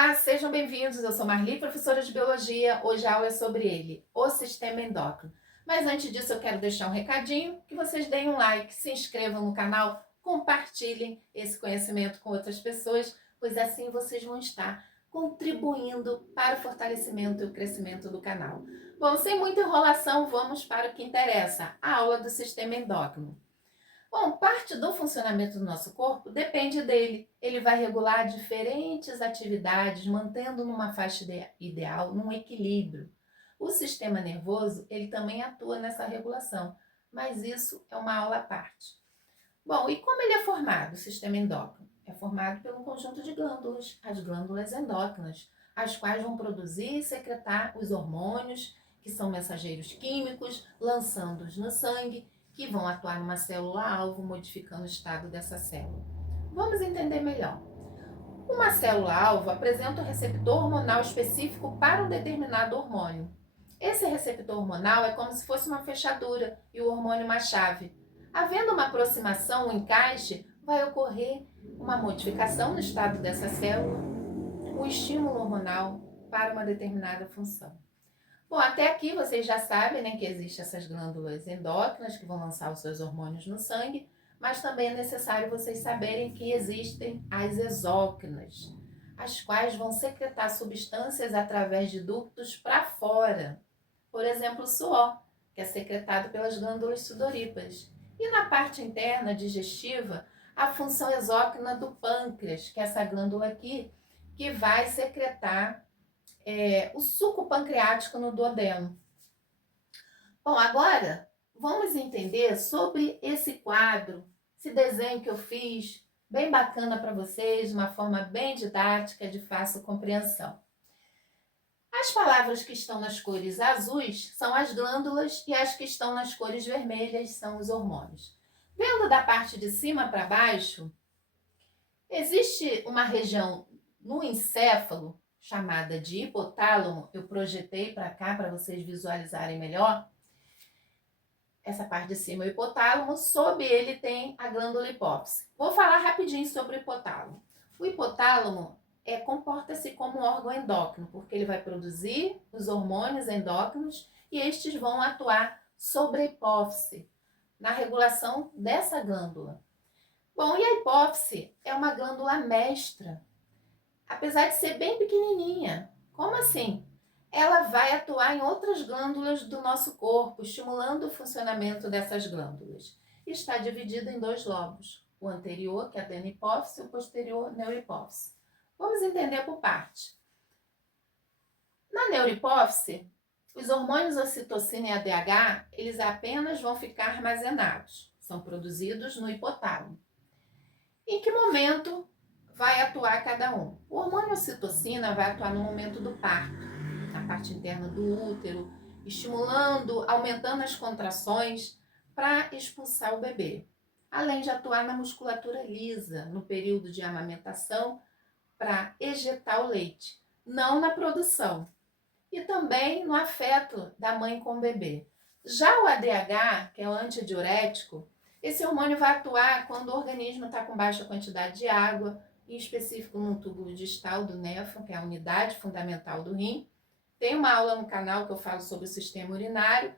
Olá, sejam bem-vindos. Eu sou Marli, professora de Biologia. Hoje a aula é sobre ele, o sistema endócrino. Mas antes disso eu quero deixar um recadinho, que vocês deem um like, se inscrevam no canal, compartilhem esse conhecimento com outras pessoas, pois assim vocês vão estar contribuindo para o fortalecimento e o crescimento do canal. Bom, sem muita enrolação, vamos para o que interessa, a aula do sistema endócrino. Bom, parte do funcionamento do nosso corpo depende dele. Ele vai regular diferentes atividades, mantendo numa faixa ideal, num equilíbrio. O sistema nervoso, ele também atua nessa regulação, mas isso é uma aula à parte. Bom, e como ele é formado, o sistema endócrino? É formado pelo conjunto de glândulas, as glândulas endócrinas, as quais vão produzir e secretar os hormônios, que são mensageiros químicos, lançando-os no sangue, que vão atuar numa célula-alvo, modificando o estado dessa célula. Vamos entender melhor. Uma célula-alvo apresenta um receptor hormonal específico para um determinado hormônio. Esse receptor hormonal é como se fosse uma fechadura e o hormônio uma chave. Havendo uma aproximação, um encaixe, vai ocorrer uma modificação no estado dessa célula, um estímulo hormonal para uma determinada função. Bom, até aqui vocês já sabem, né, que existem essas glândulas endócrinas que vão lançar os seus hormônios no sangue, mas também é necessário vocês saberem que existem as exócrinas, as quais vão secretar substâncias através de ductos para fora. Por exemplo, o suor, que é secretado pelas glândulas sudoríparas. E na parte interna digestiva, a função exócrina do pâncreas, que é essa glândula aqui, que vai secretar o suco pancreático no duodeno. Bom, agora vamos entender sobre esse quadro, esse desenho que eu fiz, bem bacana para vocês, uma forma bem didática, de fácil compreensão. As palavras que estão nas cores azuis são as glândulas e as que estão nas cores vermelhas são os hormônios. Vendo da parte de cima para baixo, existe uma região no encéfalo chamada de hipotálamo. Eu projetei para cá para vocês visualizarem melhor. Essa parte de cima é o hipotálamo, sob ele tem a glândula hipófise. Vou falar rapidinho sobre o hipotálamo. O hipotálamo comporta-se como um órgão endócrino, porque ele vai produzir os hormônios endócrinos e estes vão atuar sobre a hipófise, na regulação dessa glândula. Bom, e a hipófise é uma glândula mestra, apesar de ser bem pequenininha. Como assim? Ela vai atuar em outras glândulas do nosso corpo, estimulando o funcionamento dessas glândulas. Está dividida em dois lobos, o anterior, que é a adenopófise, e o posterior, neurohipófise. Vamos entender por parte. Na neurohipófise, os hormônios ocitocina e ADH, eles apenas vão ficar armazenados, são produzidos no hipotálamo. Em que momento vai atuar cada um? O hormônio ocitocina vai atuar no momento do parto, na parte interna do útero, estimulando, aumentando as contrações para expulsar o bebê. Além de atuar na musculatura lisa, no período de amamentação, para ejetar o leite, não na produção. E também no afeto da mãe com o bebê. Já o ADH, que é o antidiurético, esse hormônio vai atuar quando o organismo está com baixa quantidade de água, em específico no túbulo distal do néfron, que é a unidade fundamental do rim. Tem uma aula no canal que eu falo sobre o sistema urinário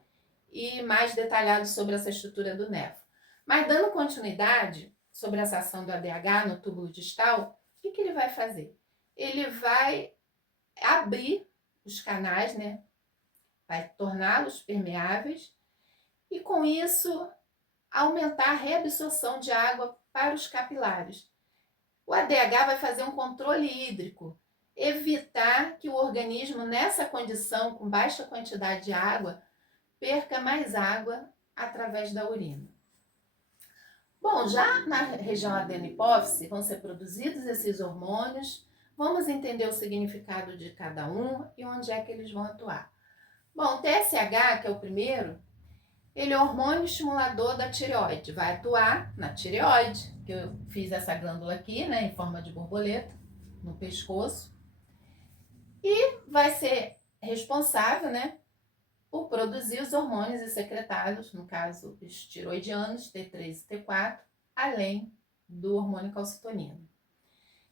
e mais detalhado sobre essa estrutura do néfron. Mas dando continuidade sobre essa ação do ADH no túbulo distal, o que ele vai fazer? Ele vai abrir os canais, né? Vai torná-los permeáveis e com isso aumentar a reabsorção de água para os capilares. O ADH vai fazer um controle hídrico, evitar que o organismo, nessa condição com baixa quantidade de água, perca mais água através da urina. Bom, já na região adenopófise vão ser produzidos esses hormônios. Vamos entender o significado de cada um e onde é que eles vão atuar. Bom, o TSH, que é o primeiro, ele é o hormônio estimulador da tireoide. Vai atuar na tireoide, que eu fiz essa glândula aqui, né, em forma de borboleta, no pescoço. E vai ser responsável, né, por produzir os hormônios secretados, no caso, os tiroidianos, T3 e T4, além do hormônio calcitonina.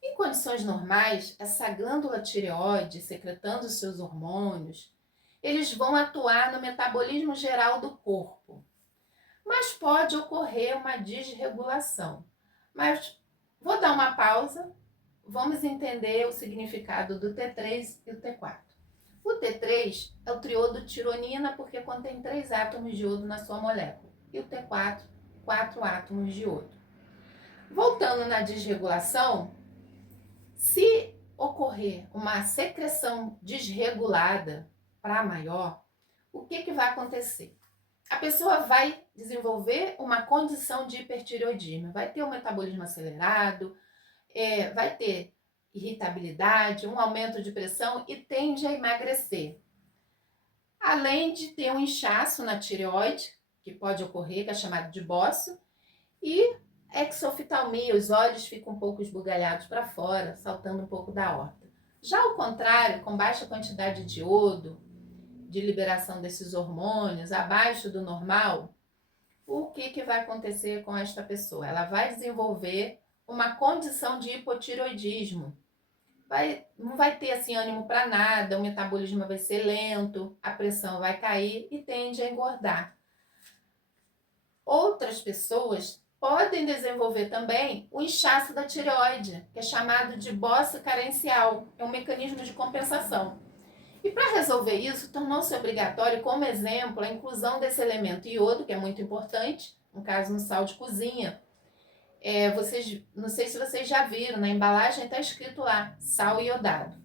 Em condições normais, essa glândula tireoide, secretando seus hormônios, eles vão atuar no metabolismo geral do corpo. Mas pode ocorrer uma desregulação. Mas vou dar uma pausa, vamos entender o significado do T3 e o T4. O T3 é o triodo tironina porque contém 3 átomos de iodo na sua molécula. E o T4, 4 átomos de iodo. Voltando na desregulação, se ocorrer uma secreção desregulada para maior, o que vai acontecer? A pessoa vai desenvolver uma condição de hipertireoidismo, vai ter um metabolismo acelerado, vai ter irritabilidade, um aumento de pressão e tende a emagrecer. Além de ter um inchaço na tireoide, que pode ocorrer, que é chamado de bócio, e exoftalmia, os olhos ficam um pouco esbugalhados para fora, saltando um pouco da aorta. Já ao contrário, com baixa quantidade de iodo, de liberação desses hormônios abaixo do normal, o que vai acontecer com esta pessoa? Ela vai desenvolver uma condição de hipotireoidismo. Não vai ter assim ânimo para nada, o metabolismo vai ser lento, a pressão vai cair e tende a engordar. Outras pessoas podem desenvolver também o inchaço da tireoide, que é chamado de bócio carencial, é um mecanismo de compensação. E para resolver isso, tornou-se obrigatório, como exemplo, a inclusão desse elemento iodo, que é muito importante, no caso no sal de cozinha. Não sei se vocês já viram, na embalagem está escrito lá, sal iodado.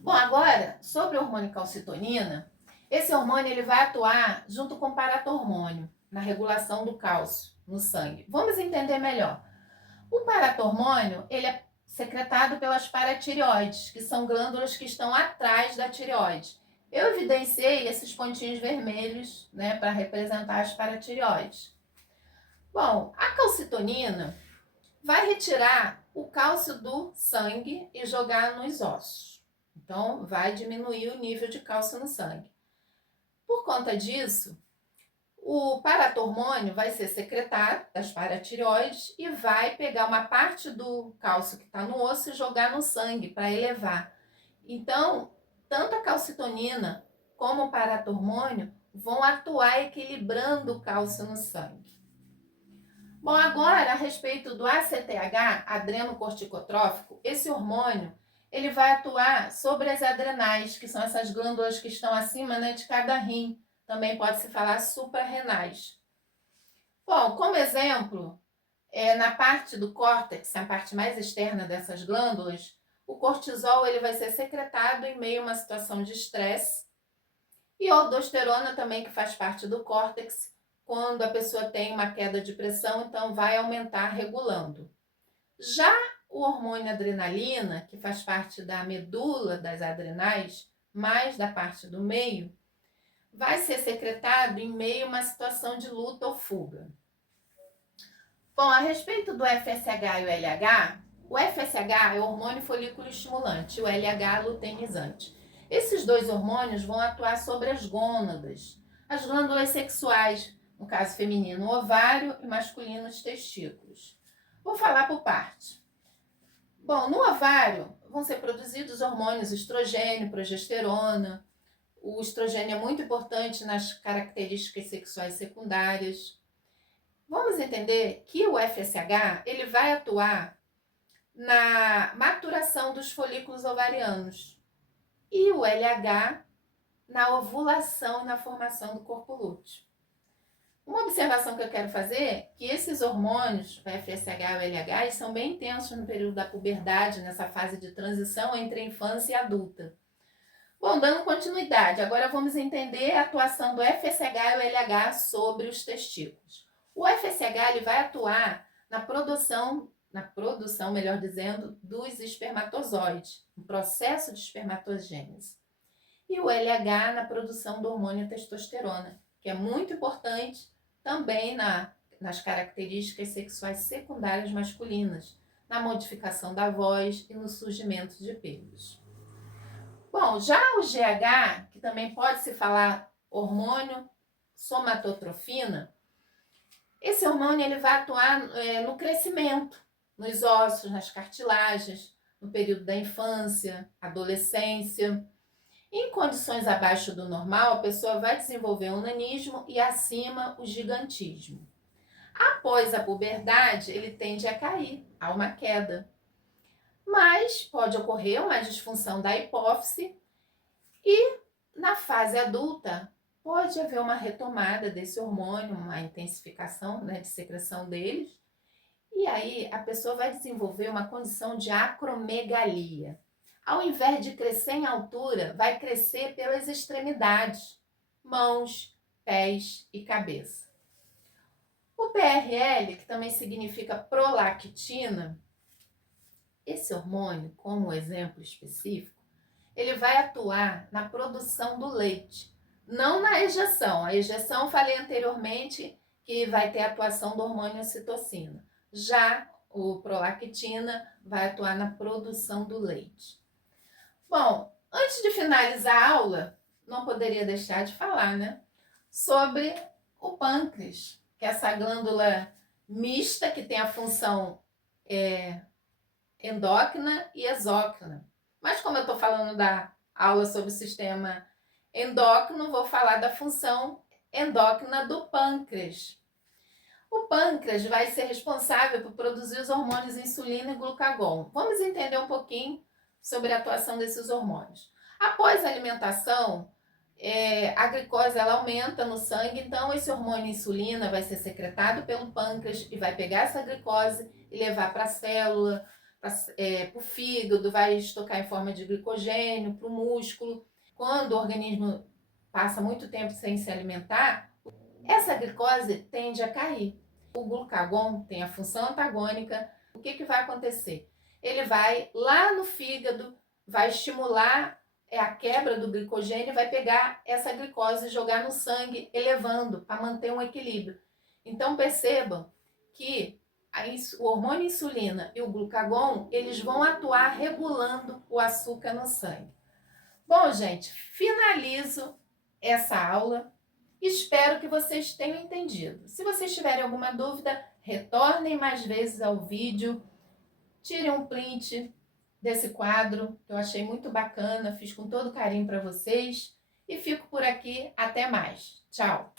Bom, agora, sobre o hormônio calcitonina, esse hormônio ele vai atuar junto com o paratormônio, na regulação do cálcio no sangue. Vamos entender melhor. O paratormônio, ele é secretado pelas paratireoides, que são glândulas que estão atrás da tireoide. Eu evidenciei esses pontinhos vermelhos, né, para representar as paratireoides. Bom, a calcitonina vai retirar o cálcio do sangue e jogar nos ossos. Então, vai diminuir o nível de cálcio no sangue. Por conta disso, o paratormônio vai ser secretado das paratireoides e vai pegar uma parte do cálcio que está no osso e jogar no sangue para elevar. Então, tanto a calcitonina como o paratormônio vão atuar equilibrando o cálcio no sangue. Bom, agora a respeito do ACTH, adrenocorticotrófico, esse hormônio ele vai atuar sobre as adrenais, que são essas glândulas que estão acima, né, de cada rim. Também pode-se falar suprarrenais. Bom, como exemplo, na parte do córtex, a parte mais externa dessas glândulas, o cortisol ele vai ser secretado em meio a uma situação de estresse. E a aldosterona também, que faz parte do córtex, quando a pessoa tem uma queda de pressão, então vai aumentar regulando. Já o hormônio adrenalina, que faz parte da medula das adrenais, mais da parte do meio, vai ser secretado em meio a uma situação de luta ou fuga. Bom, a respeito do FSH e o LH, o FSH é o hormônio folículo estimulante, o LH luteinizante. Esses dois hormônios vão atuar sobre as gônadas, as glândulas sexuais, no caso feminino, o ovário e masculino, os testículos. Vou falar por parte. Bom, no ovário vão ser produzidos hormônios estrogênio, progesterona. O estrogênio é muito importante nas características sexuais secundárias. Vamos entender que o FSH ele vai atuar na maturação dos folículos ovarianos e o LH na ovulação e na formação do corpo lúteo. Uma observação que eu quero fazer é que esses hormônios, o FSH e o LH, eles são bem intensos no período da puberdade, nessa fase de transição entre a infância e a adulta. Bom, dando continuidade, agora vamos entender a atuação do FSH e o LH sobre os testículos. O FSH ele vai atuar na produção, melhor dizendo, dos espermatozoides, no processo de espermatogênese. E o LH na produção do hormônio testosterona, que é muito importante também nas características sexuais secundárias masculinas, na modificação da voz e no surgimento de pelos. Bom, já o GH, que também pode se falar hormônio somatotrofina, esse hormônio ele vai atuar no crescimento, nos ossos, nas cartilagens, no período da infância, adolescência. Em condições abaixo do normal, a pessoa vai desenvolver o nanismo e acima o gigantismo. Após a puberdade, ele tende a cair, há uma queda. Mas pode ocorrer uma disfunção da hipófise e na fase adulta pode haver uma retomada desse hormônio, uma intensificação, né, de secreção deles. E aí a pessoa vai desenvolver uma condição de acromegalia. Ao invés de crescer em altura, vai crescer pelas extremidades, mãos, pés e cabeça. O PRL, que também significa prolactina, esse hormônio, como exemplo específico, ele vai atuar na produção do leite, não na ejeção. A ejeção, falei anteriormente, que vai ter atuação do hormônio ocitocina. Já o prolactina vai atuar na produção do leite. Bom, antes de finalizar a aula, não poderia deixar de falar, né, sobre o pâncreas, que é essa glândula mista que tem a função endócrina e exócrina. Mas como eu estou falando da aula sobre o sistema endócrino, vou falar da função endócrina do pâncreas. O pâncreas vai ser responsável por produzir os hormônios insulina e glucagon. Vamos entender um pouquinho sobre a atuação desses hormônios. Após a alimentação, a glicose ela aumenta no sangue, então esse hormônio insulina vai ser secretado pelo pâncreas e vai pegar essa glicose e levar para a célula, para o fígado, vai estocar em forma de glicogênio, para o músculo. Quando o organismo passa muito tempo sem se alimentar, essa glicose tende a cair. O glucagon tem a função antagônica. O que vai acontecer? Ele vai lá no fígado, vai estimular a quebra do glicogênio, vai pegar essa glicose e jogar no sangue, elevando para manter um equilíbrio. Então percebam que o hormônio insulina e o glucagon, eles vão atuar regulando o açúcar no sangue. Bom, gente, finalizo essa aula. Espero que vocês tenham entendido. Se vocês tiverem alguma dúvida, retornem mais vezes ao vídeo, tirem um print desse quadro, que eu achei muito bacana, fiz com todo carinho para vocês. E fico por aqui, até mais. Tchau!